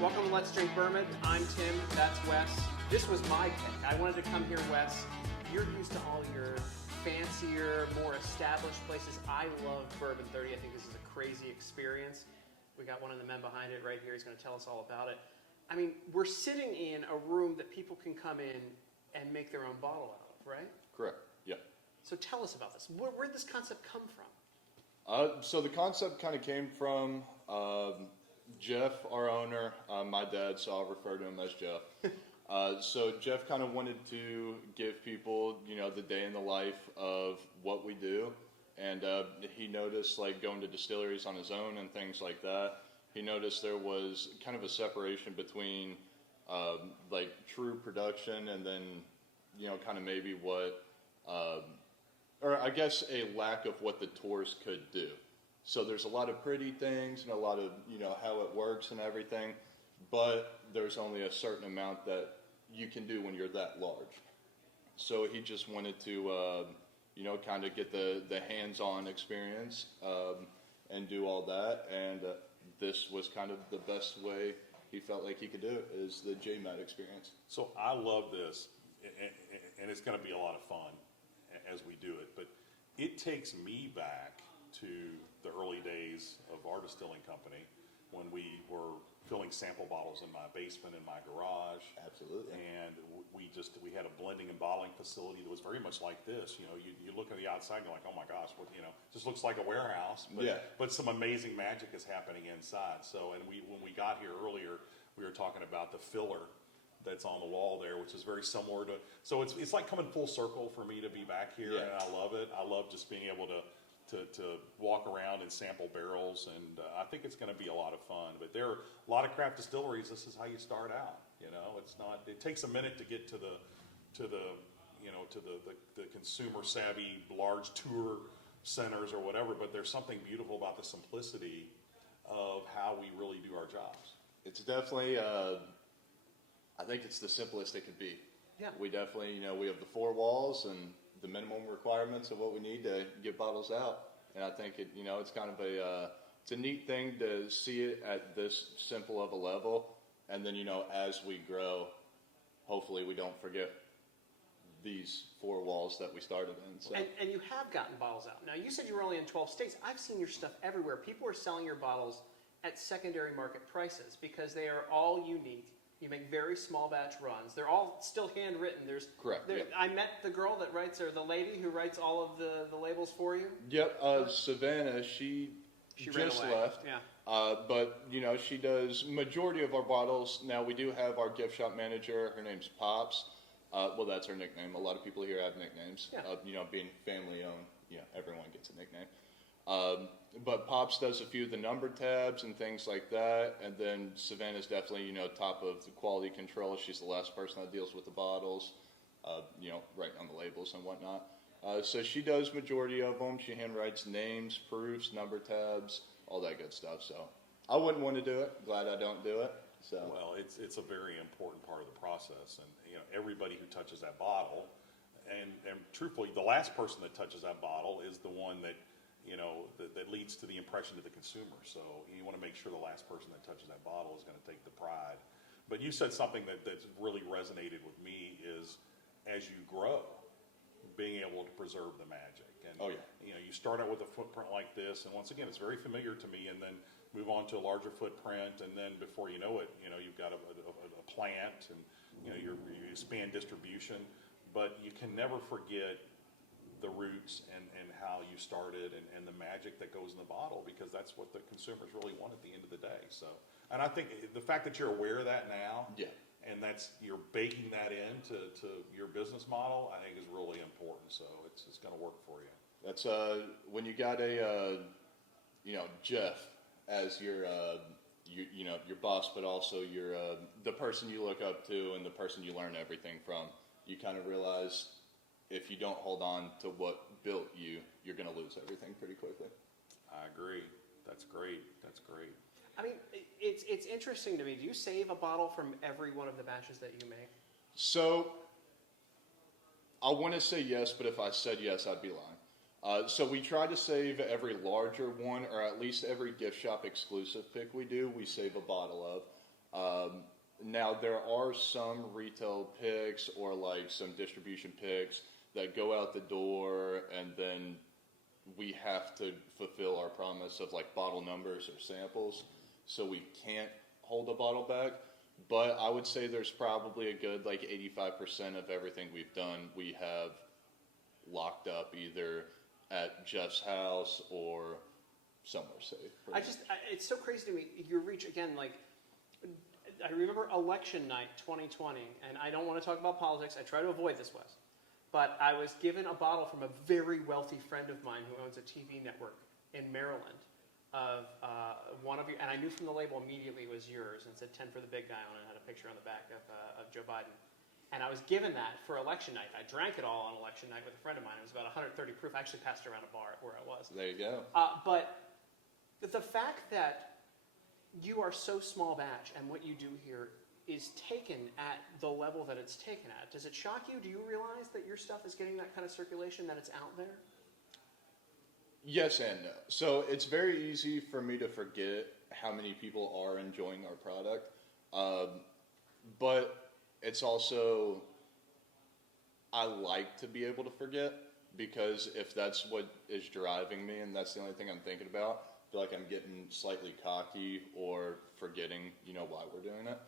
Welcome to Let's Drink Bourbon. I'm Tim, that's Wes. This was my pick. I wanted to come here, Wes. You're used to all your fancier, more established places. I love Bourbon 30. I think this is a crazy experience. We got one of the men behind it right here. He's going to tell us all about it. I mean, we're sitting in a room that people can come in and make their own bottle out of, right? Correct, yeah. So tell us about this. Where'd this concept come from? So the concept kind of came from Jeff, our owner, my dad, so I'll refer to him as Jeff. So Jeff kind of wanted to give people, the day in the life of what we do. And he noticed, like, going to distilleries on his own and things like that. He noticed there was kind of a separation between, like, true production and then, kind of maybe what, or I guess a lack of what the tours could do. So there's a lot of pretty things and a lot of, how it works and everything, but there's only a certain amount that you can do when you're that large. So he just wanted to, kind of get the hands-on experience and do all that. And this was kind of the best way he felt like he could do it, is the JMat experience. So I love this, and it's going to be a lot of fun as we do it. But it takes me back to the early days of our distilling company when we were filling sample bottles in my basement in my garage. Absolutely. And we had a blending and bottling facility that was very much like this. You look at the outside and you're like, oh my gosh, just looks like a warehouse. But some amazing magic is happening inside. So, and when we got here earlier, we were talking about the filler that's on the wall there, which is very similar to. So it's like coming full circle for me to be back here, and I love it. I love just being able to walk around and sample barrels, and I think it's going to be a lot of fun. But there are a lot of craft distilleries. This is how you start out. It's not. It takes a minute to get to the consumer savvy large tour centers or whatever. But there's something beautiful about the simplicity of how we really do our jobs. It's definitely. I think it's the simplest it could be. Yeah. We definitely, we have the four walls and the minimum requirements of what we need to get bottles out. And I think it's kind of it's a neat thing to see it at this simple of a level. And then, as we grow, hopefully we don't forget these four walls that we started in. So. And you have gotten bottles out. Now, you said you were only in 12 states. I've seen your stuff everywhere. People are selling your bottles at secondary market prices because they are all unique. You make very small batch runs. They're all still handwritten. Correct. Yep. I met the girl that writes, or the lady who writes all of the labels for you. Yep. Savannah, she just left. Yeah. But, she does majority of our bottles. Now, we do have our gift shop manager. Her name's Pops. Well, that's her nickname. A lot of people here have nicknames. Yeah. Being family owned, everyone gets a nickname. But Pops does a few of the number tabs and things like that, and then Savannah's definitely, top of the quality control. She's the last person that deals with the bottles, writing on the labels and whatnot. So she does majority of them. She handwrites names, proofs, number tabs, all that good stuff. So I wouldn't want to do it. Glad I don't do it. So well, it's a very important part of the process, and everybody who touches that bottle, and truthfully, the last person that touches that bottle is the one that that leads to the impression to the consumer. So you want to make sure the last person that touches that bottle is going to take the pride. But you said something that's really resonated with me is, as you grow, being able to preserve the magic. And you start out with a footprint like this, and once again, it's very familiar to me, and then move on to a larger footprint, and then before you know it, you've got a plant, and you expand distribution, but you can never forget the roots and how you started and the magic that goes in the bottle, because that's what the consumers really want at the end of the day. So, and I think the fact that you're aware of that now, and you're baking that into your business model, I think is really important. So it's going to work for you. That's when you got Jeff as your your boss, but also your the person you look up to and the person you learn everything from. You kind of realize, if you don't hold on to what built you, you're going to lose everything pretty quickly. I agree. That's great. That's great. I mean, it's interesting to me. Do you save a bottle from every one of the batches that you make? So, I want to say yes, but if I said yes, I'd be lying. So we try to save every larger one, or at least every gift shop exclusive pick we do, we save a bottle of. Now, there are some retail picks or like some distribution picks that go out the door, and then we have to fulfill our promise of like bottle numbers or samples, so we can't hold a bottle back. But I would say there's probably a good like 85% of everything we've done we have locked up either at Jeff's house or somewhere safe. It's so crazy to me. You reach again, like, I remember election night 2020, and I don't want to talk about politics. I try to avoid this, Wes. But I was given a bottle from a very wealthy friend of mine who owns a TV network in Maryland of one of you, and I knew from the label immediately it was yours, and it said 10 for the big guy on it, and had a picture on the back of Joe Biden. And I was given that for election night. I drank it all on election night with a friend of mine. It was about 130 proof. I actually passed it around a bar where I was. There you go. But the fact that you are so small batch and what you do here is taken at the level that it's taken at, does it shock you? Do you realize that your stuff is getting that kind of circulation, that it's out there? Yes and no. So it's very easy for me to forget how many people are enjoying our product. But it's also, I like to be able to forget, because if that's what is driving me and that's the only thing I'm thinking about, I feel like I'm getting slightly cocky or forgetting, why we're doing it.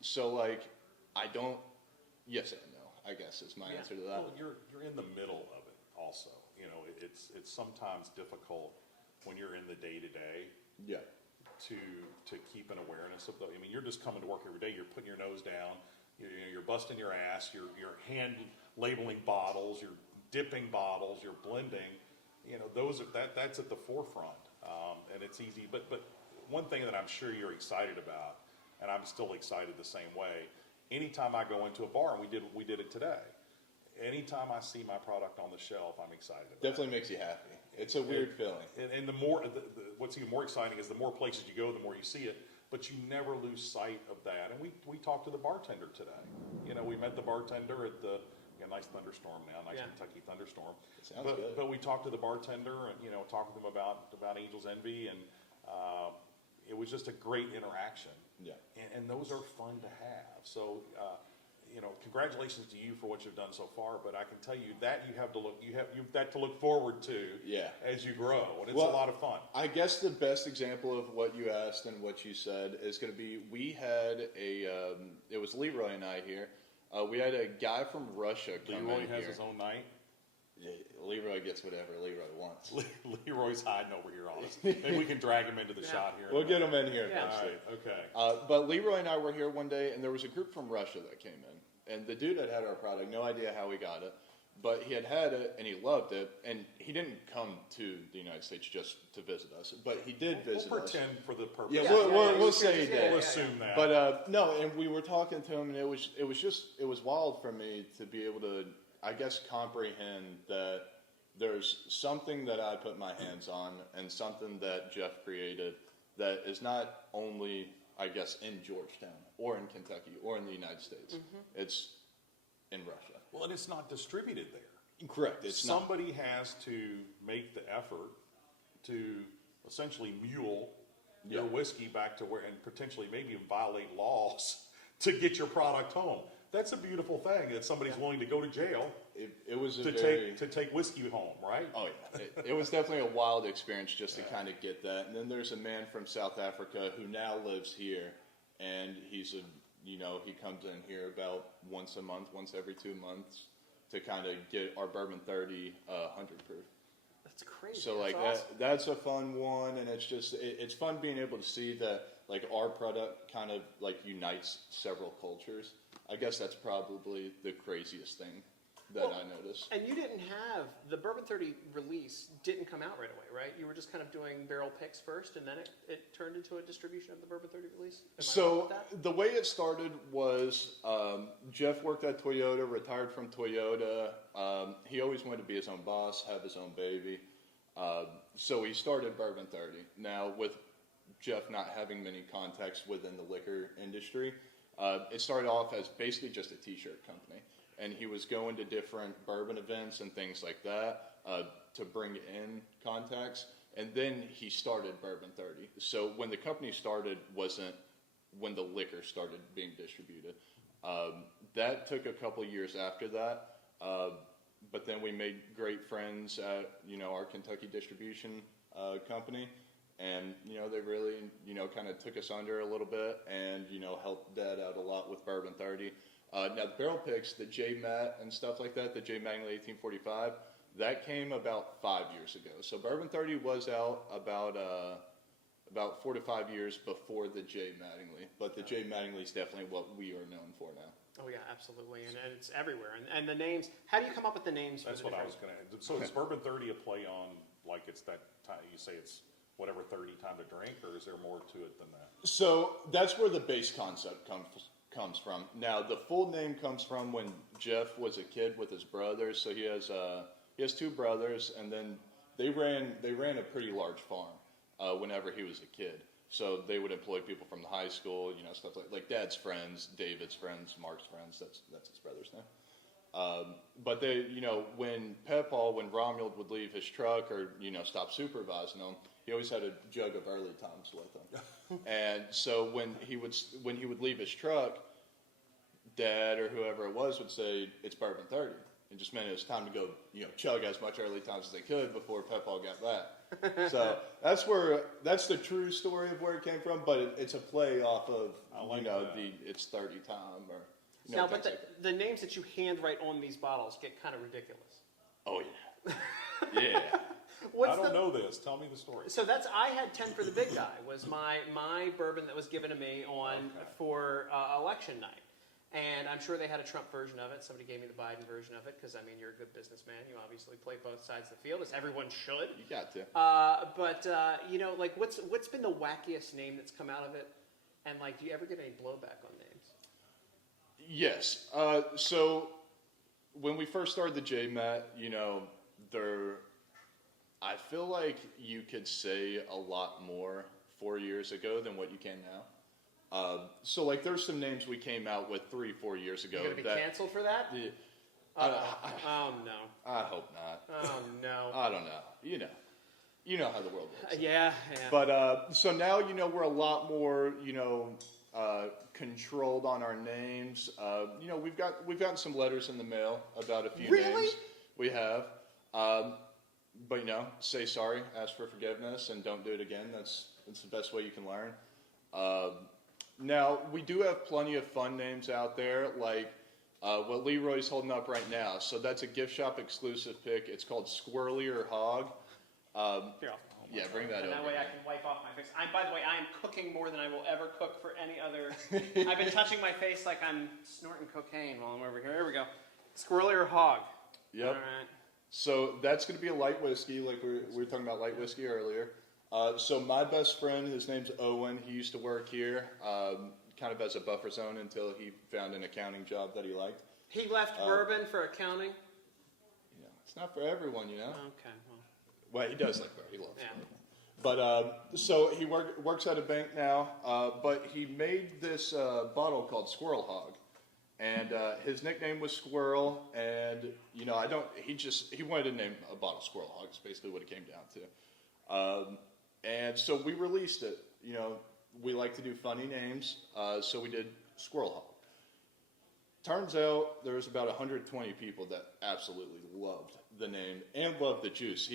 So like, yes and no, I guess is my answer to that. Well, you're in the middle of it also. It's sometimes difficult when you're in the day-to-day. Yeah. To keep an awareness of those. I mean, you're just coming to work every day. You're putting your nose down. You're busting your ass. You're hand labeling bottles. You're dipping bottles. You're blending. That's at the forefront, and it's easy. But one thing that I'm sure you're excited about, and I'm still excited the same way. Anytime I go into a bar, and we did it today. Anytime I see my product on the shelf, I'm excited about it. Definitely makes you happy. It's a weird feeling. And the more, what's even more exciting is the more places you go, the more you see it. But you never lose sight of that. And we talked to the bartender today. We met the bartender at the nice thunderstorm now, Kentucky thunderstorm. Sounds good. But we talked to the bartender and talked with him about Angel's Envy, and it was just a great interaction. Yeah. And those are fun to have. So. Congratulations to you for what you've done so far. But I can tell you that you've that to look forward to. Yeah. As you grow, and it's a lot of fun. I guess the best example of what you asked and what you said is going to be, we had it was Leroy and I here. We had a guy from Russia come Leroy in has here. his own night. Yeah, Leroy gets whatever Leroy wants. Leroy's hiding over here on us. Maybe we can drag him into the shot here. We'll get him in here All eventually. right, okay. But Leroy and I were here one day, and there was a group from Russia that came in. And the dude had our product, no idea how he got it, but he had it, and he loved it, and he didn't come to the United States just to visit us, but he did visit We'll us. pretend for the purpose. Yeah, we'll say he did. We'll assume that. But no, and we were talking to him, and it was wild for me to be able to, I guess, comprehend that there's something that I put my hands on and something that Jeff created that is not only, I guess, in Georgetown or in Kentucky or in the United States. Mm-hmm. It's in Russia. Well, and it's not distributed there. Correct. It's Somebody has to make the effort to essentially mule your whiskey back to where, and potentially maybe even violate laws to get your product home. That's a beautiful thing that somebody's willing to go to jail. It was to take whiskey home, right? Oh yeah, it was definitely a wild experience just to kind of get that. And then there's a man from South Africa who now lives here, and he comes in here about once a month, once every 2 months, to kind of get our Bourbon 30 100 proof. That's crazy. So like awesome. that's a fun one, and it's just it's fun being able to see that like our product kind of like unites several cultures. I guess that's probably the craziest thing that I noticed. And you didn't have the Bourbon 30 release didn't come out right away, right? You were just kind of doing barrel picks first, and then it turned into a distribution of the Bourbon 30 release. Am I wrong with that? The way it started was Jeff worked at Toyota, retired from Toyota. He always wanted to be his own boss, have his own baby. So he started Bourbon 30. Now, with Jeff not having many contacts within the liquor industry, it started off as basically just a t-shirt company. and he was going to different bourbon events and things like that to bring in contacts. And then he started Bourbon 30. So when the company started wasn't when the liquor started being distributed. That took a couple years after that. But then we made great friends at, our Kentucky distribution company. And, they really, kind of took us under a little bit and, helped Dad out a lot with Bourbon 30. Now, the barrel picks, the J-Matt and stuff like that, the JMattinglys 1845, that came about 5 years ago. So Bourbon 30 was out about 4 to 5 years before the JMattingly. But the JMattingly is definitely what we are known for now. Oh, yeah, absolutely. And it's everywhere. And the names, how do you come up with the names? That's what I was going to. So is Bourbon 30 a play on, like it's that time, you say it's whatever 30 time to drink, or is there more to it than that? So that's where the base concept comes from. Now, the full name comes from when Jeff was a kid with his brothers. So he has 2 brothers, and then they ran a pretty large farm whenever he was a kid. So they would employ people from the high school, stuff like Dad's friends, David's friends, Mark's friends. That's his brother's name. But they, when when Romuald would leave his truck or stop supervising him, he always had a jug of early times with him. And so when he would leave his truck, Dad or whoever it was would say, "It's Bourbon 30." It just meant it was time to go, chug as much early times as they could before Pepaw got back. So that's the true story of where it came from. But it's a play off of it's 30 time or. Now, but the names that you handwrite on these bottles get kind of ridiculous. Oh yeah, yeah. I don't know this. Tell me the story. So I had 10 for the big guy was my bourbon that was given to me for election night. And I'm sure they had a Trump version of it. Somebody gave me the Biden version of it because, you're a good businessman. You obviously play both sides of the field, as everyone should. You got to. What's been the wackiest name that's come out of it? And, do you ever get any blowback on names? Yes. So when we first started the JMat, I feel like you could say a lot more 4 years ago than what you can now. So there's some names we came out with 3-4 years ago. You're going to be canceled for that? Yeah, oh, no. I hope not. Oh, no. I don't know. You know how the world works. Yeah. But, so now, we're a lot more, controlled on our names. We've gotten some letters in the mail about a few names. We have. But, say sorry, ask for forgiveness, and don't do it again. That's the best way you can learn. Now, we do have plenty of fun names out there, like what Leroy's holding up right now. So that's a gift shop exclusive pick. It's called Squirrely or Hog. Here, bring that over. That way I can wipe off my face. By the way, I am cooking more than I will ever cook for any other. I've been touching my face like I'm snorting cocaine while I'm over here. Here we go. Squirrely or Hog. Yep. All right. So that's going to be a light whiskey, like we were talking about light whiskey earlier. So my best friend, his name's Owen. He used to work here, kind of as a buffer zone until he found an accounting job that he liked. He left bourbon for accounting? It's not for everyone, Okay, Well, he does like bourbon. He loves yeah. bourbon. But, so he works at a bank now, but he made this bottle called Squirrel Hog. And his nickname was Squirrel, and, he wanted to name a bottle Squirrel Hog. It's basically what it came down to. And so we released it. We like to do funny names, so we did Squirrel Hog. Turns out there was about 120 people that absolutely loved the name and loved the juice.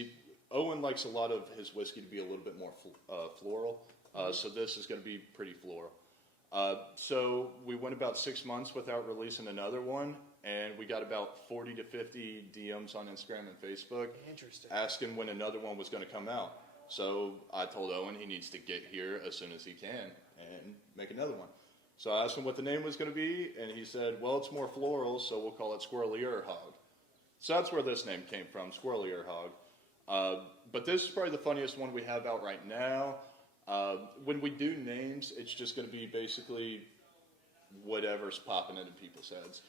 Owen likes a lot of his whiskey to be a little bit more floral, so this is going to be pretty floral. So we went about 6 months without releasing another one, and we got about 40 to 50 DMs on Instagram and Facebook asking when another one was going to come out. So I told Owen he needs to get here as soon as he can and make another one. So I asked him what the name was going to be, and he said, well, it's more floral, so we'll call it Squirrely or Hog. So that's where this name came from, Squirrely or Hog. But this is probably the funniest one we have out right now. When we do names, it's just going to be basically whatever's popping into people's heads.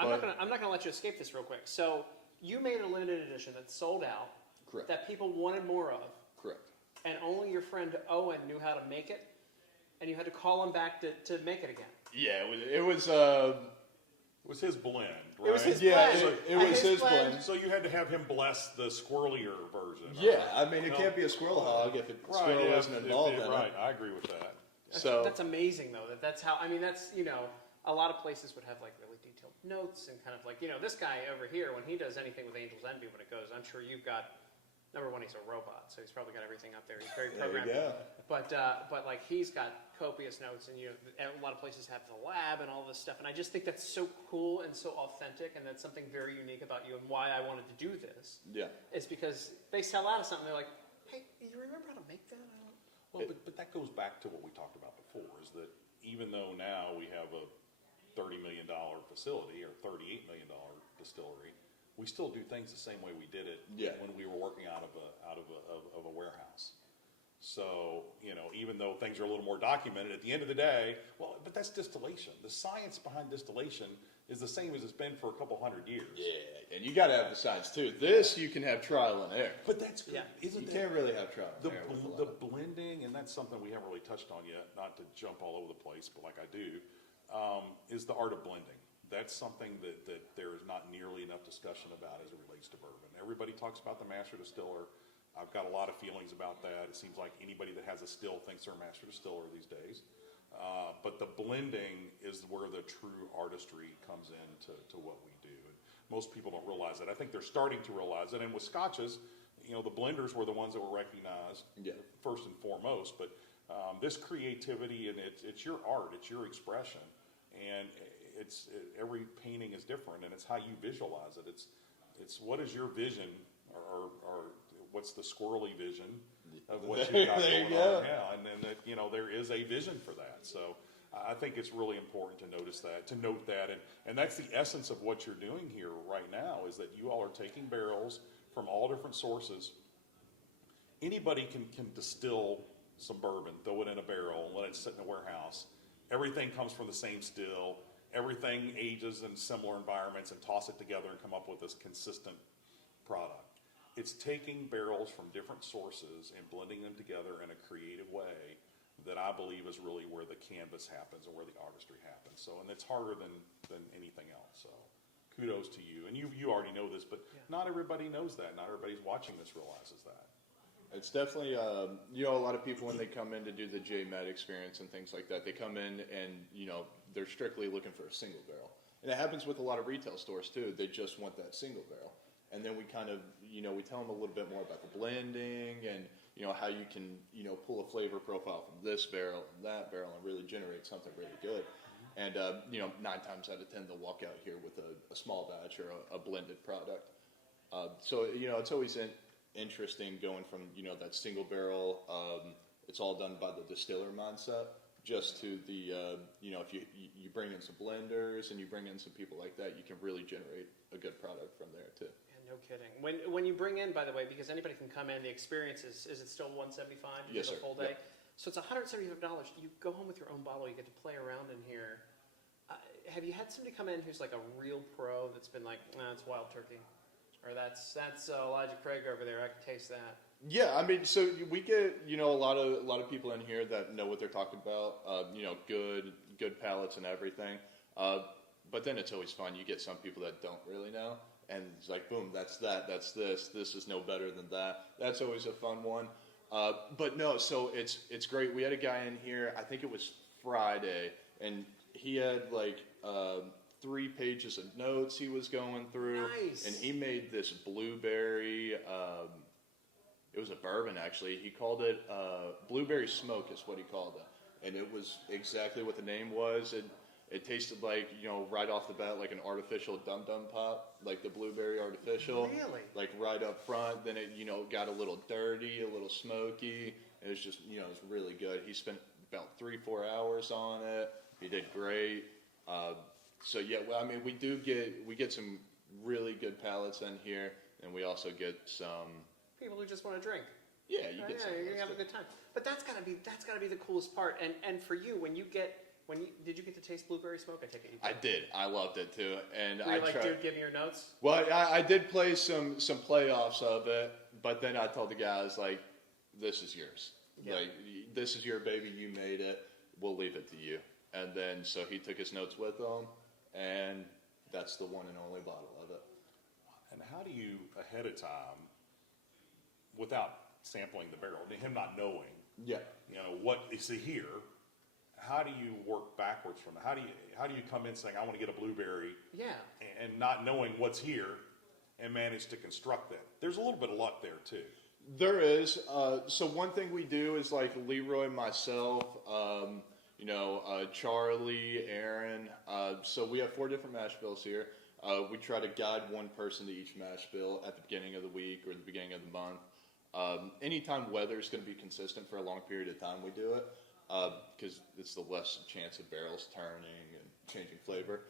I'm not going to let you escape this real quick. So you made a limited edition that sold out. Correct. That people wanted more of. Correct. And only your friend Owen knew how to make it, and you had to call him back to make it again. Yeah, it was It was his blend, right? It was his Yeah, blend. it was his blend. So you had to have him bless the squirrelier version. Yeah, right? I mean, it can't be a squirrel hog if a squirrel yeah, wasn't involved in right. it. I agree with that. That's amazing though. That's how. I mean, that's a lot of places would have like really detailed notes and kind of like this guy over here when he does anything with Angel's Envy when it goes. I'm sure you've got. Number one, he's a robot, so he's probably got everything up there. He's very programmed. There you go. But like he's got copious notes, and a lot of places have the lab and all this stuff. And I just think that's so cool and so authentic, and that's something very unique about you. And why I wanted to do this, is because they sell out of something. They're like, hey, you remember how to make that? Well, but that goes back to what we talked about before, is that even though now we have a $30 million facility or $38 million distillery, we still do things the same way we did it when we were working out of a warehouse. So, even though things are a little more documented, at the end of the day, but that's distillation. The science behind distillation is the same as it's been for a couple hundred years. Yeah, and you got to have the science too. This you can have trial and error. But that's good. Isn't you can't really have trial and error with the blending, and that's something we haven't really touched on yet. Not to jump all over the place, but like I do, is the art of blending. That's something that there is not nearly enough discussion about as it relates to bourbon. Everybody talks about the master distiller. I've got a lot of feelings about that. It seems like anybody that has a still thinks they're a master distiller these days. But the blending is where the true artistry comes into what we do. And most people don't realize that. I think they're starting to realize it. And with scotches, the blenders were the ones that were recognized first and foremost. But this creativity, and it's your art, it's your expression. And every painting is different, and it's how you visualize it. It's what is your vision, or what's the squirrely vision of what you got going on? Yeah, and then there is a vision for that. So I think it's really important to note that, and that's the essence of what you're doing here right now, is that you all are taking barrels from all different sources. Anybody can distill some bourbon, throw it in a barrel, and let it sit in a warehouse. Everything comes from the same still. Everything ages in similar environments, and toss it together and come up with this consistent product. It's taking barrels from different sources and blending them together in a creative way that I believe is really where the canvas happens and where the artistry happens. So, and it's harder than anything else. So kudos to you. And you already know this, but not everybody knows that. Not everybody's watching this realizes that. It's definitely, a lot of people when they come in to do the JMat experience and things like that, they come in and, they're strictly looking for a single barrel. And it happens with a lot of retail stores too. They just want that single barrel. And then we kind of, we tell them a little bit more about the blending and, how you can, pull a flavor profile from this barrel and that barrel and really generate something really good. And, 9 times out of 10, they'll walk out here with a small batch or a blended product. So, it's always interesting going from, that single barrel, it's all done by the distiller mindset, just to the, if you bring in some blenders and you bring in some people like that, you can really generate a good product from there too. Yeah, no kidding. When you bring in, by the way, because anybody can come in, the experience is it still $175? Yes, sir. A full day? Yep. So it's $175. You go home with your own bottle. You get to play around in here. Have you had somebody come in who's like a real pro that's been like, it's wild turkey? Or that's Elijah Craig over there. I can taste that. Yeah, I mean, so we get a lot of people in here that know what they're talking about. Good palates and everything. But then it's always fun. You get some people that don't really know, and it's like, boom, that's that. That's this. This is no better than that. That's always a fun one. But no, so it's great. We had a guy in here. I think it was Friday, and he had like 3 pages of notes he was going through. Nice. And he made this blueberry, it was a bourbon actually. He called it blueberry smoke is what he called it. And it was exactly what the name was. It tasted like, right off the bat, like an artificial Dum Dum Pop, like the blueberry artificial. Really? Like right up front. Then it, got a little dirty, a little smoky. It was just, it was really good. He spent about 3-4 hours on it. He did great. So yeah, well, I mean, we get some really good palates in here, and we also get some people who just want to drink. Yeah, you get some. You have a good time. But that's gotta be the coolest part. And for you, did you get to taste blueberry smoke? I take it you did. I did. I loved it too. And Were you like, dude, give me your notes? Well, I did play some playoffs of it, but then I told the guys like, this is yours. Yeah. Like, this is your baby. You made it. We'll leave it to you. And then so he took his notes with him. And that's the one and only bottle of it. And how do you, ahead of time, without sampling the barrel, him not knowing, Yeah. What is here? How do you work backwards from it? How do you come in saying, I want to get a blueberry, and not knowing what's here, and manage to construct that? There's a little bit of luck there too. There is. So one thing we do is like Leroy, myself, Charlie, Aaron. So we have 4 different mash bills here. We try to guide one person to each mash bill at the beginning of the week or the beginning of the month. Anytime weather is going to be consistent for a long period of time, we do it because it's the less chance of barrels turning and changing flavor.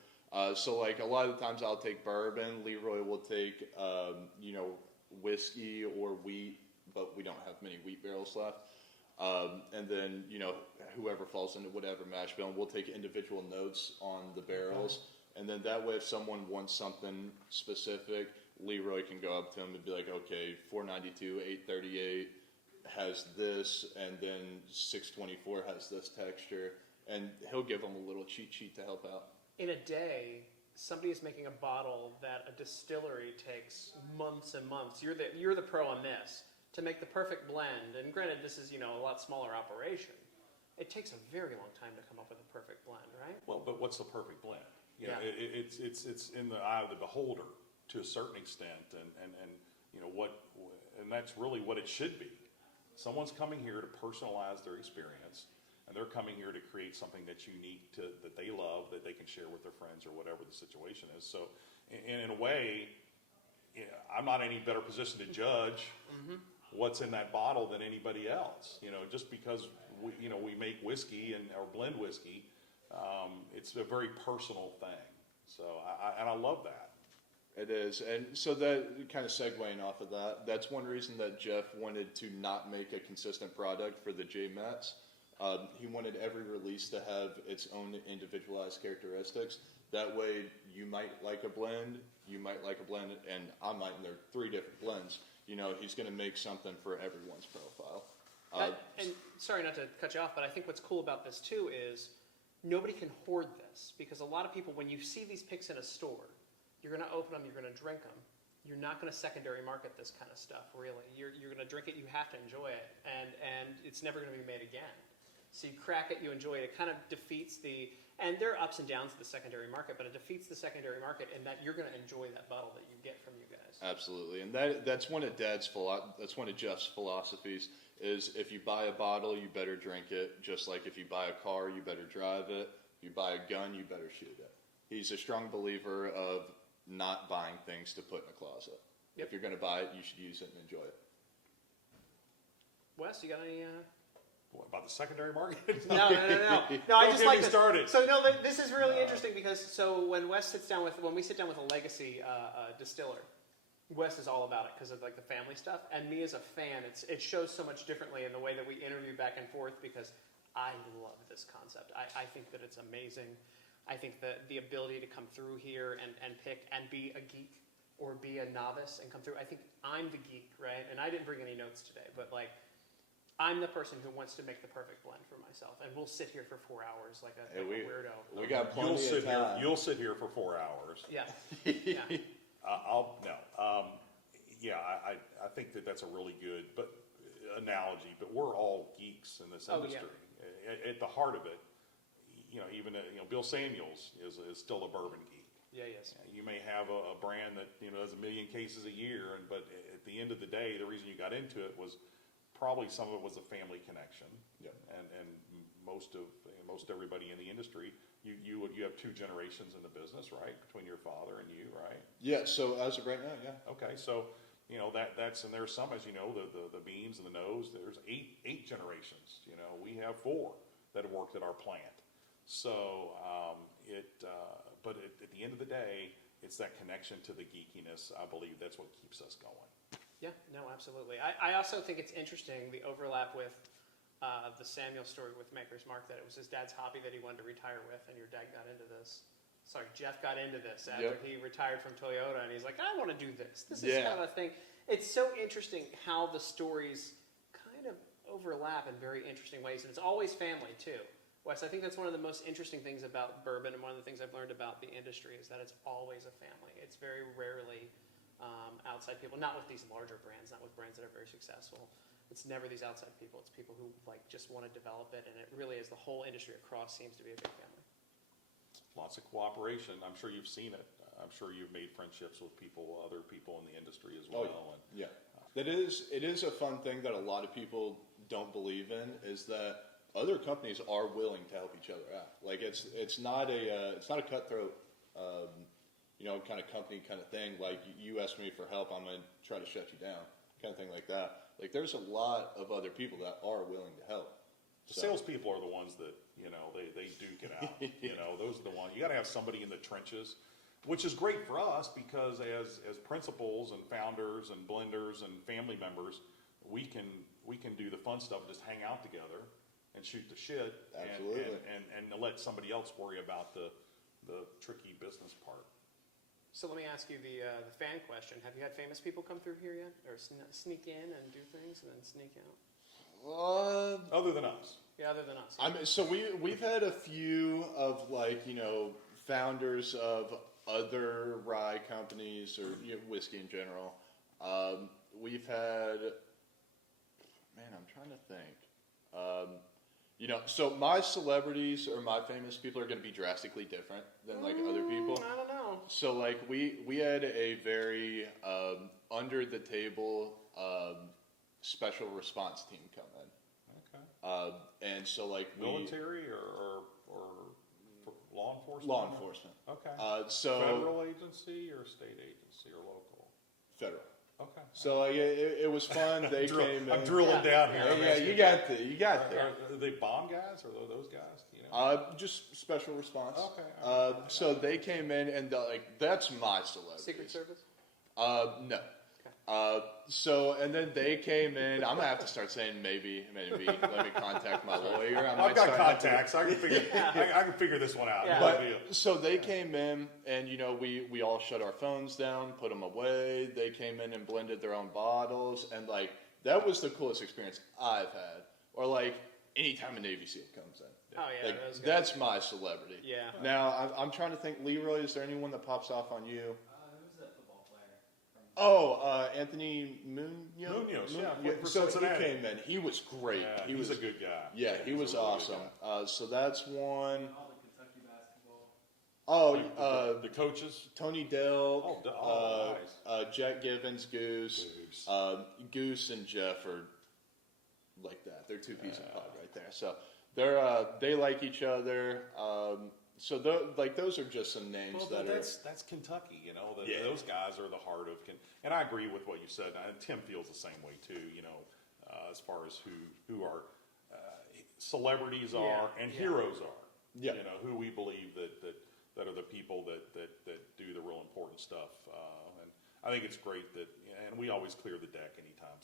So like a lot of the times I'll take bourbon. Leroy will take, whiskey or wheat, but we don't have many wheat barrels left. And then, whoever falls into whatever mash bill, and we'll take individual notes on the barrels. And then that way, if someone wants something specific, Leroy can go up to them and be like, okay, 492, 838 has this, and then 624 has this texture. And he'll give them a little cheat sheet to help out. In a day, somebody is making a bottle that a distillery takes months and months. You're the pro on this. To make the perfect blend, and granted, this is a lot smaller operation. It takes a very long time to come up with a perfect blend, right? Well, but what's the perfect blend? It's in the eye of the beholder to a certain extent, and that's really what it should be. Someone's coming here to personalize their experience, and they're coming here to create something that's unique that they love, that they can share with their friends or whatever the situation is. So, in a way, I'm not in any better position to judge what's in that bottle than anybody else. Just because we make whiskey or blend whiskey, it's a very personal thing. So I love that. It is. And so that kind of segueing off of that, that's one reason that Jeff wanted to not make a consistent product for the JMats. He wanted every release to have its own individualized characteristics. That way you might like a blend, and I might, and there are 3 different blends. He's going to make something for everyone's profile. And sorry not to cut you off, but I think what's cool about this too is nobody can hoard this, because a lot of people, when you see these picks in a store, you're going to open them, you're going to drink them. You're not going to secondary market this kind of stuff, really. You're going to drink it, you have to enjoy it, and it's never going to be made again. So you crack it, you enjoy it. It kind of defeats and there are ups and downs to the secondary market, but it defeats the secondary market in that you're going to enjoy that bottle that you get from you guys. Absolutely, and that's one of that's one of Jeff's philosophies. Is if you buy a bottle, you better drink it. Just like if you buy a car, you better drive it. If you buy a gun, you better shoot it. He's a strong believer of not buying things to put in a closet. Yep. If you're going to buy it, you should use it and enjoy it. Wes, you got any? What, about the secondary market? No. I just like this. Started. So this is really interesting because when we sit down with a legacy distiller, Wes is all about it because of like the family stuff. And me as a fan, it shows so much differently in the way that we interview back and forth because I love this concept. I think that it's amazing. I think that the ability to come through here and pick and be a geek or be a novice and come through. I think I'm the geek, right? And I didn't bring any notes today, but like. I'm the person who wants to make the perfect blend for myself, and we'll sit here for 4 hours like a weirdo. We got plenty of time. You'll sit here for 4 hours. Yeah. I think that's a really good analogy. But we're all geeks in this industry. Yeah. At the heart of it, even Bill Samuels is still a bourbon geek. Yeah, yes. You may have a brand that does 1 million cases a year, but at the end of the day, the reason you got into it was. Probably some of it was a family connection, and most everybody in the industry. You have 2 generations in the business, right? Between your father and you, right? Yeah. So as of right now, yeah. Okay, so that's and there's some, as you know, the beans and the nose. There's eight generations. We have 4 that have worked at our plant. So but at the end of the day, it's that connection to the geekiness. I believe that's what keeps us going. Yeah, no, absolutely. I also think it's interesting, the overlap with the Samuel story with Maker's Mark, that it was his dad's hobby that he wanted to retire with, and your dad got into this. Sorry, Jeff got into this after he retired from Toyota, and he's like, I want to do this. This is kind of a thing. It's so interesting how the stories kind of overlap in very interesting ways, and it's always family, too. Wes, I think that's one of the most interesting things about bourbon, and one of the things I've learned about the industry is that it's always a family. It's very rarely outside people, not with these larger brands, not with brands that are very successful. It's never these outside people. It's people who like just want to develop it, and it really is the whole industry across seems to be a big family. Lots of cooperation. I'm sure you've seen it. I'm sure you've made friendships with people, other people in the industry as well. Oh, yeah. It is a fun thing that a lot of people don't believe in, is that other companies are willing to help each other out. Like it's not a cutthroat, kind of company kind of thing. Like you ask me for help, I'm gonna try to shut you down, kind of thing like that. Like there's a lot of other people that are willing to help. The salespeople are the ones that they duke it out. Those are the ones. You got to have somebody in the trenches, which is great for us because as principals and founders and blenders and family members, we can do the fun stuff, just hang out together and shoot the shit. Absolutely. And let somebody else worry about the tricky business part. So let me ask you the fan question. Have you had famous people come through here yet? Or sneak in and do things and then sneak out? Other than us. Yeah, other than us. So we've had a few of founders of other rye companies or whiskey in general. We've had, I'm trying to think. So my celebrities or my famous people are going to be drastically different than other people. I don't know. So we had a very under the table special response team come in. Okay. And so military or law enforcement? Law enforcement. Okay. So federal agency or state agency or local? Federal. Okay. So it was fun. They came in. I'm drilling down here. Yeah, you got there. Are they bomb guys or those guys? Just special response. Okay. So they came in and that's my celebrity. Secret Service? No. So and then they came in. I'm gonna have to start saying maybe. Let me contact my lawyer. I've got contacts. I can figure this one out. Yeah. But so they came in, and we all shut our phones down, put them away. They came in and blended their own bottles, and that was the coolest experience I've had. Or anytime a Navy SEAL comes in. Oh yeah, that was good. That's my celebrity. Yeah. Now I'm trying to think. Leroy, is there anyone that pops off on you? Who's that football player? Anthony Munoz. Yeah. So Cincinnati. he came in. He was great. Yeah, he was a good guy. Yeah, he was really awesome. So that's one. All the Kentucky basketball. The coaches. Tony Dell. Nice. Jack Givens, Goose. Goose and Jeff are like that. They're two peas of pod right there. So they like each other. So those are just some names that's Kentucky. Those guys are the heart of and I agree with what you said. And Tim feels the same way too. As far as who our celebrities are and heroes are. Yeah. Who we believe that are the people that do the real important stuff. And I think it's great and we always clear the deck anytime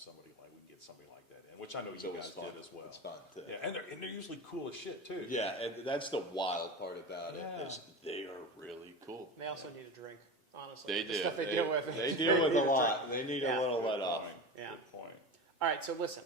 we can get somebody like that in, which I know you guys did as well. It's fun too. Yeah, and they're usually cool as shit too. Yeah, and that's the wild part about it is they are really cool. They also need a drink, honestly. They The do. stuff they deal with. They deal with a lot. They need a little let off. Yeah. Good point. All right, so listen.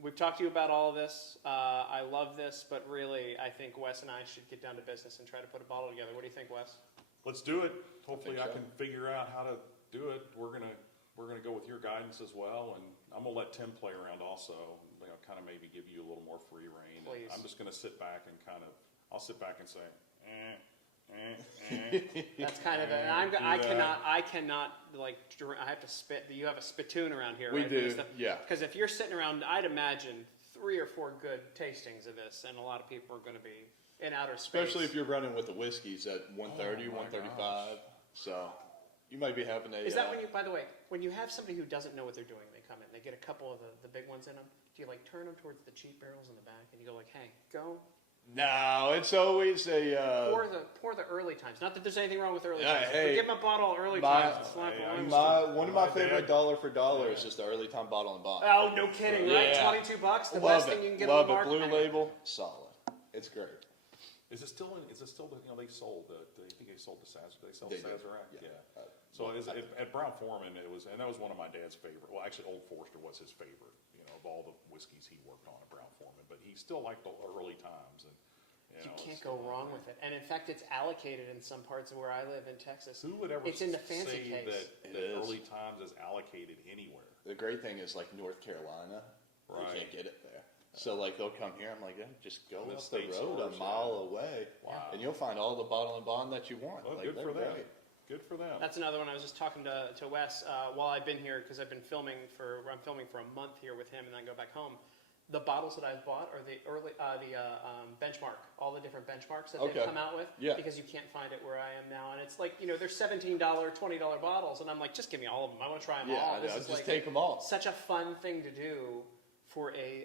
We've talked to you about all of this. I love this, but really, I think Wes and I should get down to business and try to put a bottle together. What do you think, Wes? Let's do it. Hopefully, I so. can figure out how to do it. We're gonna go with your guidance as well, and I'm gonna let Tim play around also. Kind of maybe give you a little more free reign. Please. I'm just gonna sit back and I'll sit back and say, That's kind of it. And I cannot I have to spit. You have a spittoon around here, We right? do, yeah. Because if you're sitting around, I'd imagine 3 or 4 good tastings of this, and a lot of people are going to be in outer space. Especially if you're running with the whiskeys at 130, 135. So you might be having a. Is that when you, by the way, when you have somebody who doesn't know what they're doing, they come in, they get a couple of the big ones in them, do you turn them towards the cheap barrels in the back and you go hey, go? No, it's always a. Pour the early times. Not that there's anything wrong with early times. Hey, give them a bottle of early times. It's not one of my favorite dollar for dollars is the early time bottle and bond. Oh, no kidding, right? Yeah. $22, the Love best thing you can get Love on the it. market. Blue label, solid. It's great. Is it still they sold I think they sold the Sazerac. They sell They the do. Sazerac? Yeah. So at Brown Forman, that was one of my dad's favorite. Well, actually, Old Forester was his favorite, of all the whiskeys he worked on at Brown Forman. But he still liked the early times. And You can't go wrong with it. And in fact, it's allocated in some parts of where I live in Texas. Who would ever It's in the fancy say case. that Early Times is allocated anywhere? The great thing is like North Carolina, you Right. can't get it there. So like they'll come here. I'm like, yeah, just go And the up the state road stores, a mile away, Wow. and you'll find all the bottle and bond that you want. Well, like, good they're for them. great. Good for them. That's another one. I was just talking to Wes while I've been here because I'm filming for a month here with him, and then I go back home. The bottles that I've bought are the benchmark, all the different benchmarks that they've come out with. Yeah. Because you can't find it where I am now, and it's like they're $17, $20 bottles, and I'm like, just give me all of them. I want to try them all. Yeah, This is just like take them all. such a fun thing to do for an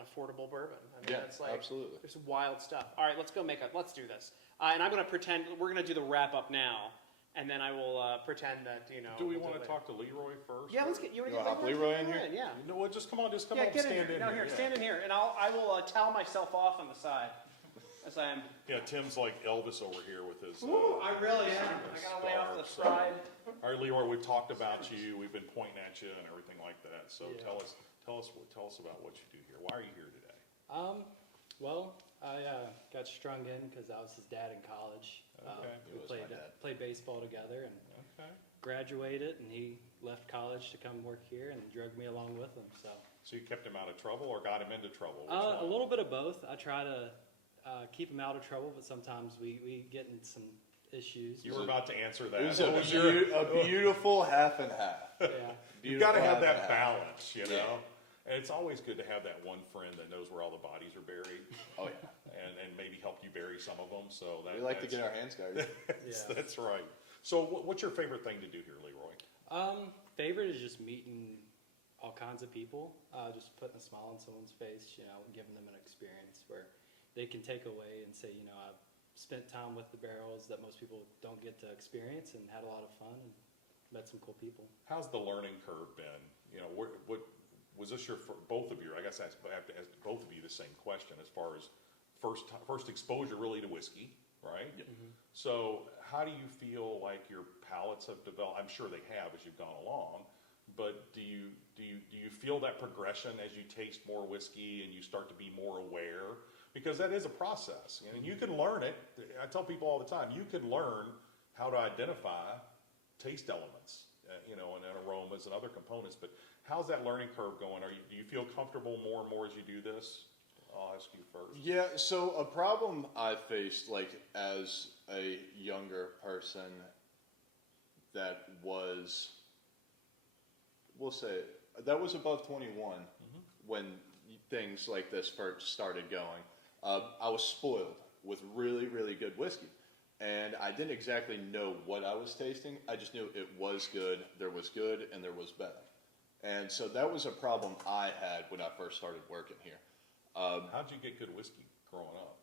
affordable bourbon. I mean, Yeah, it's like, absolutely. There's wild stuff. All right, let's do this. And I'm going to pretend we're going to do the wrap up now. And then I will pretend that, Do we we'll want do to it talk to Leroy first? later. Yeah, let's get you. You wanna hop Leroy in here? Yeah. No, well, just come on, just come Yeah, on, get in stand here. in No, here. here, Yeah. stand in here, and I will towel myself off on the side, as I am. Yeah, Tim's like Elvis over here with his. Ooh, I really am. I gotta lay off to the side. All right, Leroy, we've talked about you. We've been pointing at you and everything like that. So Yeah. tell us about what you do here. Why are you here today? Well, I got strung in because I was his dad in college. Okay. He We was played my dad. played baseball together and Okay. graduated, and he left college to come work here and drug me along with him. So you kept him out of trouble or got him into trouble? Which A one? little bit of both. I try to keep him out of trouble, but sometimes we get in some issues. You were about to answer that. It was What was your- a beautiful half and half. Yeah. You've got to have Beautiful that half and half. balance, you know? Yeah. And it's always good to have that one friend that knows where all the bodies are buried Oh yeah, and maybe help you bury some of them. So we like to get our hands dirty. That's right. So what's your favorite thing to do here, Leroy? Favorite is just meeting all kinds of people, just putting a smile on someone's face, giving them an experience where they can take away and say, I've spent time with the barrels that most people don't get to experience and had a lot of fun and met some cool people. How's the learning curve been? What was this both of you? I guess I have to ask both of you the same question as far as first exposure really to whiskey, right? Yep. So how do you feel like your palates have developed? I'm sure they have as you've gone along, but do you feel that progression as you taste more whiskey and you start to be more aware? Because that is a process, and you can learn it. I tell people all the time, you can learn how to identify taste elements, and aromas and other components. But how's that learning curve going? Do you feel comfortable more and more as you do this? I'll ask you first. Yeah, so a problem I faced, like, as a younger person that was, we'll say, that was above 21 when things like this first started going. I was spoiled with really, really good whiskey. And I didn't exactly know what I was tasting. I just knew it was good, there was good, and there was better. And so that was a problem I had when I first started working here. How'd you get good whiskey growing up?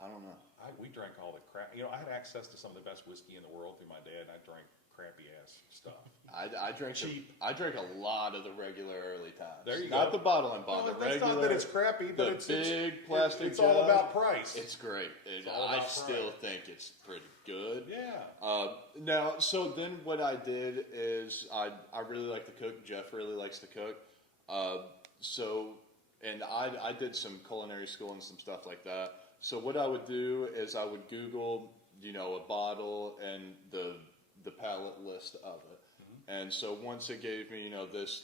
I don't know. We drank all the crap. I had access to some of the best whiskey in the world through my dad, and I drank crappy ass stuff. I drank Cheap. I drank a lot of the regular Early Times. There you Not go. the bottle and bond. Well, the that's regular. not that it's crappy, but the it's big plastic. It's all jug. about price. It's great. all I about still price. think it's pretty good. Yeah. Now, so then what I did is I really like to cook. Jeff really likes to cook. And I did some culinary school and some stuff like that. So what I would do is I would Google, a bottle and the palette list of it. And so once it gave me, this,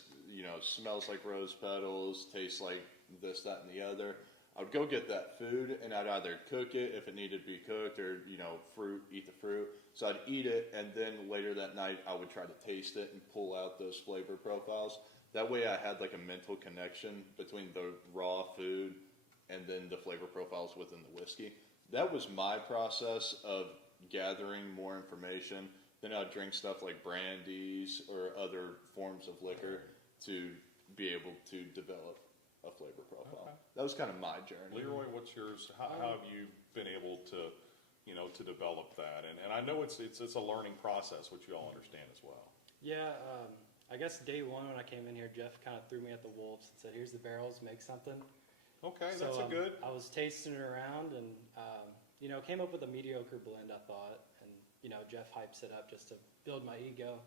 smells like rose petals, tastes like this, that, and the other, I would go get that food and I'd either cook it if it needed to be cooked or, eat the fruit. So I'd eat it, and then later that night I would try to taste it and pull out those flavor profiles. That way I had like a mental connection between the raw food and then the flavor profiles within the whiskey. That was my process of gathering more information. Then I'd drink stuff like brandies or other forms of liquor to be able to develop a flavor profile. Okay. That was kind of my journey. Leroy, what's yours? How have you been able to, to develop that? And I know it's a learning process, which you all understand as well. Yeah, I guess day one when I came in here, Jeff kind of threw me at the wolves and said, "Here's the barrels, make something." Okay, So, that's a good. I was tasting it around and, came up with a mediocre blend, I thought. And, Jeff hypes it up just to build my ego,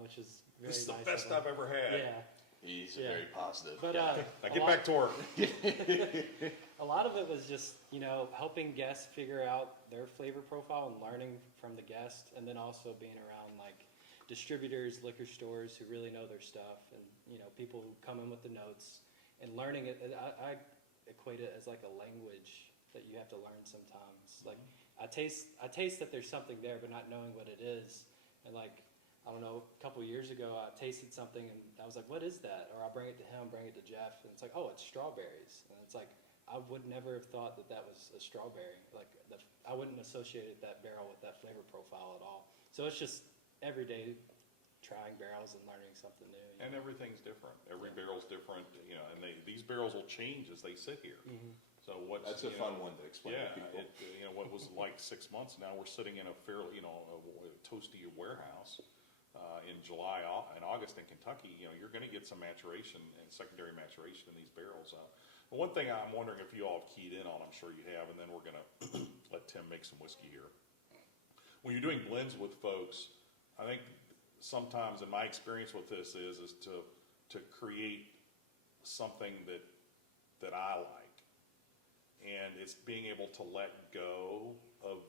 which is very This is the nice best of him. I've ever had. Yeah. He's Yeah. very positive. But Now get back to work. a lot of it was just, helping guests figure out their flavor profile and learning from the guest, and then also being around like distributors, liquor stores who really know their stuff, and people who come in with the notes and learning it. I equate it as like a language that you have to learn sometimes. Like I taste that there's something there, but not knowing what it is. And like, I don't know, a couple years ago, I tasted something and I was like, what is that? Or I'll bring it to him, bring it to Jeff, and it's like, oh, it's strawberries. And it's like, I would never have thought that was a strawberry. Like, I wouldn't associate that barrel with that flavor profile at all. So it's just every day trying barrels and learning something new. And everything's different. Every barrel's different, and these barrels will change as they sit here. Mm-hmm. So what's That's a fun one to explain Yeah, to people. what was like 6 months now, we're sitting in a fairly, a toasty warehouse in July and August in Kentucky. You're going to get some maturation and secondary maturation in these barrels. But one thing I'm wondering if you all have keyed in on, I'm sure you have, and then we're going to let Tim make some whiskey here. When you're doing blends with folks, I think sometimes, in my experience with this, is to create something that I like. And it's being able to let go of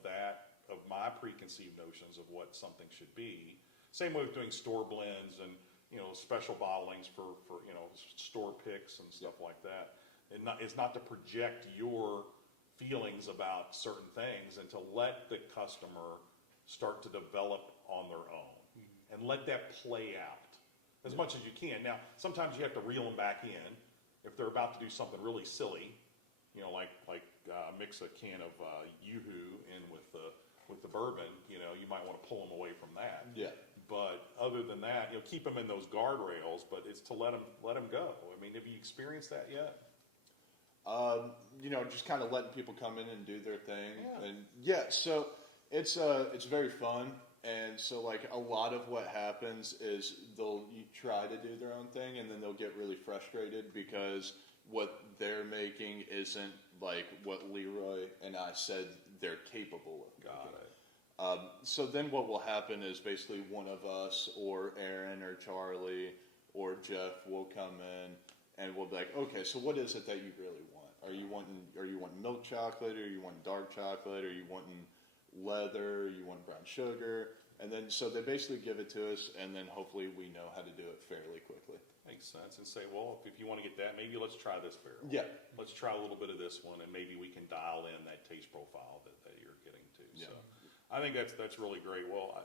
my preconceived notions of what something should be. Same way with doing store blends and special bottlings for store picks and stuff like that. And it's not to project your feelings about certain things, and to let the customer start to develop on their own, and let that play out as much as you can. Now, sometimes you have to reel them back in if they're about to do something really silly. Like mix a can of Yoo-Hoo in with the bourbon. You might want to pull them away from that. Yeah. But other than that, keep them in those guardrails. But it's to let them go. I mean, have you experienced that yet? Just kind of letting people come in and do their thing. Yeah. And so it's very fun. And so like a lot of what happens is they'll try to do their own thing, and then they'll get really frustrated because what they're making isn't like what Leroy and I said they're capable of making. Got it. So then what will happen is basically one of us, or Aaron or Charlie or Jeff, will come in and we'll be like, okay, so what is it that you really want? Are you wanting milk chocolate, or you want dark chocolate, or you wanting leather, you want brown sugar? And then so they basically give it to us, and then hopefully we know how to do it fairly quickly. Makes sense. And say, well, if you want to get that, maybe let's try this barrel. Yeah. Let's try a little bit of this one, and maybe we can dial in that taste profile that you're getting to. Yeah. So I think that's really great. Well,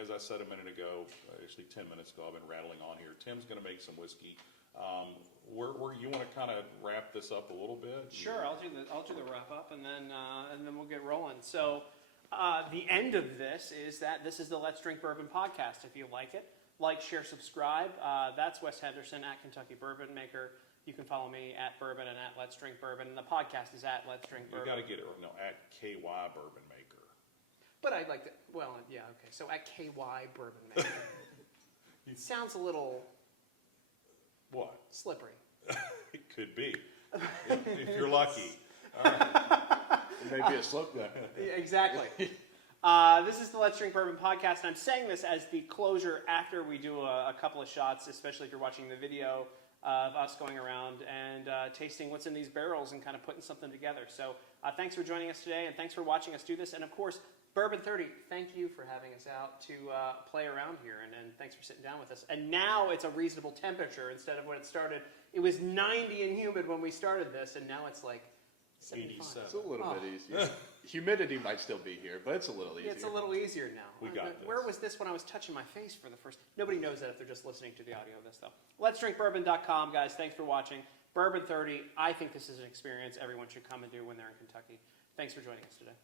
as I said a minute ago, actually 10 minutes ago, I've been rattling on here. Tim's going to make some whiskey. Where you want to kind of wrap this up a little bit? Sure, I'll do the wrap up, and then we'll get rolling. So the end of this is that this is the Let's Drink Bourbon podcast. If you like it, like, share, subscribe. That's Wes Henderson at Kentucky Bourbon Maker. You can follow me at Bourbon and at Let's Drink Bourbon. And the podcast is at Let's Drink Bourbon. You got to get it at KY Bourbon Maker. But I'd like to. Well, yeah, okay. So at KY Bourbon Maker. It sounds a little What? slippery. It could be, if you're lucky. Maybe a slip there. Yeah, exactly. This is the Let's Drink Bourbon podcast, and I'm saying this as the closure after we do a couple of shots, especially if you're watching the video of us going around and tasting what's in these barrels and kind of putting something together. So thanks for joining us today, and thanks for watching us do this. And of course, Bourbon 30, thank you for having us out to play around here, and thanks for sitting down with us. And now it's a reasonable temperature instead of when it started. It was 90 and humid when we started this, and now it's like 75. 87. It's a little bit easier. Humidity might still be here, but it's a little easier. It's a little easier now. We got this. Where was this when I was touching my face for the first? Nobody knows that if they're just listening to the audio of this, though. LetsDrinkBourbon.com, guys. Thanks for watching. Bourbon 30. I think this is an experience everyone should come and do when they're in Kentucky. Thanks for joining us today.